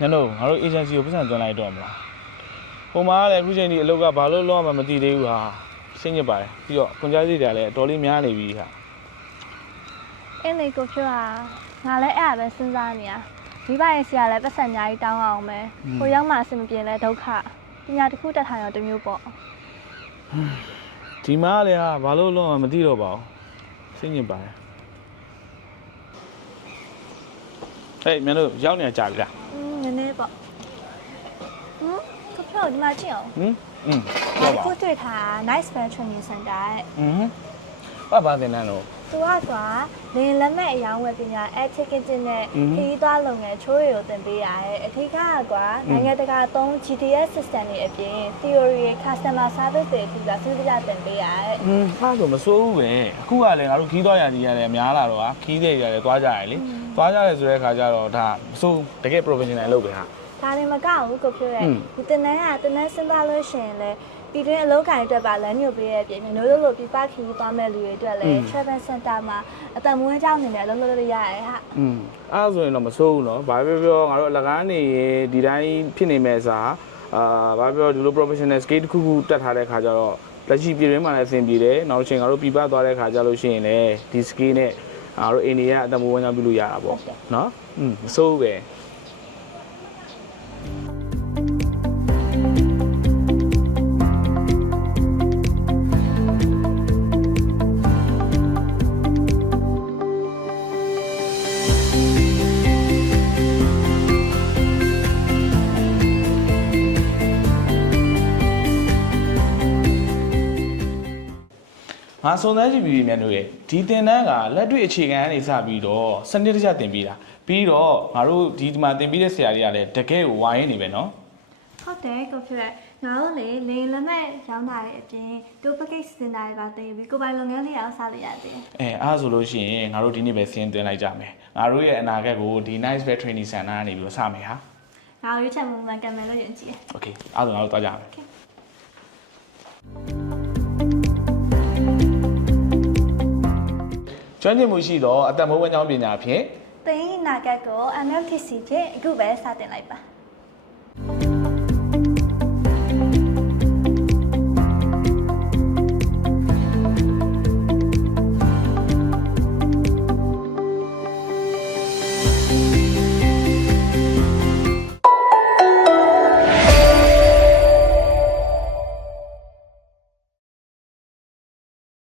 ညနို့ငါတို့ agency ကိုပတ်စံသွင်းလိုက်တော့မလားဟိုမှာလည်းအခုချိန်ဒီအလုပ်ကဘာလို့လောက်မှမသိသေးဘူးဟာစိတ်ညစ်ပါတယ်ပြီးတော့ကွန်ကြားစီတွေကလည်းအတော်လေးများနေပြီဟာ အဲ့လေကိုဖြိုးဟာငါလည်းအဲ့ဒါပဲစဉ်းစားနေရမိဘရဲ့ဆရာလည်းပတ်စံအများကြီးတောင်းအောင်မယ်ဟိုရောက်မှအဆင်မပြေလဲဒုက္ခပညာတစ်ခုတက်ထားရောတစ်မျိုးပေါ့ ဒီမှာလည်းဟာဘာလို့လောက်မှမသိတော့ပါဘူးစိတ်ညစ်ပါတယ်ဟေးညနို့ရောက်နေကြပြီလား နည်းနည်းပေါ့ကိုဖြိုးဒီမှာကြည့်အောင် ဟုတ်ပါ ခုတွေ့ထား nice fair training center ရဲ့ ဘာတင်နေလို့ သူကလင်းလက်မဲ့အယောင်းဝယ်ပညာ air ticketing နဲ့ခရီးသွားလုပ်ငန်းချိုးတွေကိုသင်ပေးရတယ်အထူးကနိုင်ငံတကာသုံး GTS system တွေအပြင် theory customer service တွေအထူးကစဉ်းစားသင်ပေးရတယ်ဟာဆိုမစိုးဘူးပဲအခုကလည်းငါတို့ခီးသွားရည်ရတယ်များလာတော့ခီးတွေရတယ်သွားကြရလေသွားကြရဆိုတဲ့အခါကျတော့ဒါမစိုးတကယ် professional အလုပ်ပဲဟာ ဒါလည်းမကဘူးကိုပြောရဲဒီတင်တန်းစဉ်းစားလို့ရှိရင်လည်းပြည်တွင်းအလုပ်ကိုင်အတွက်ပါလမ်းညွှန်ပေးရပြင်မျိုးလိုပြပခီးသွားမဲ့လူတွေအတွက်လည်း travel center မှာအတမွေးကြောင်းနေတယ်အလုပ်လုပ်လို့ရတယ်ဟာအဲ့ဆိုရင်တော့မစိုးဘူးเนาะဘာပြောငါတို့အလကားနေဒီတိုင်းဖြစ်နေမဲ့စားဘာပြောဒီလို professional skill တစ်ခုခုတက်ထားတဲ့ခါကျတော့လက်ရှိပြည်တွင်းမှာလည်းအဆင်ပြေတယ်နောက်တစ်ချိန်ငါတို့ပြပသွားတဲ့ခါကျလို့ရှိရင်လည်းဒီ skill နဲ့ငါတို့အိန္ဒိယအတမွေးကြောင်းပြုလို့ရတာပေါ့เนาะမစိုးဘူးပဲငါစုံစမ်းကြည့်ပြီးမြန်တို့ရဲ့ဒီတင်တန်းကလက်တွေ့အခြေခံအနေစပြီးတော့စနစ်တကျတင်ပြီးတာပြီးတော့ငါတို့ဒီမှာတင်ပြီးတဲ့ဆရာတွေကလည်းတကယ်ဝိုင်းနေပဲနော်ဟုတ်တယ်ကိုဖြစ်ရဲငါတို့လေလင်းလက်မဲ့ရောင်းတာရဲ့အပြင်တိုးပကိတ်စင်တာတွေပါတင်ပြီးကိုပိုင်လုပ်ငန်းလေးအောင်စားလို့ရတယ်အဲ့ဆိုလို့ရှိရင်ငါတို့ဒီနေ့ပဲဆင်းသွင်းလိုက်ကြမယ်ငါတို့ရဲ့အနာဂတ်ကိုဒီ nice fair training center ကနေပြီးတော့စမယ်ဟာငါတို့ရွေးချယ်မှုမှန်ကန်မယ်လို့ယုံကြည်တယ် Okay အဲ့ဒါငါတို့သွားကြမယ်ကျွမ်းကျင်မှုရှိသောအသက်မွေးဝမ်းကြောင်းပညာဖြင့်သင်နာကတ်ကို MFTC ဖြင့်အခုပဲစတင်လိုက်ပါ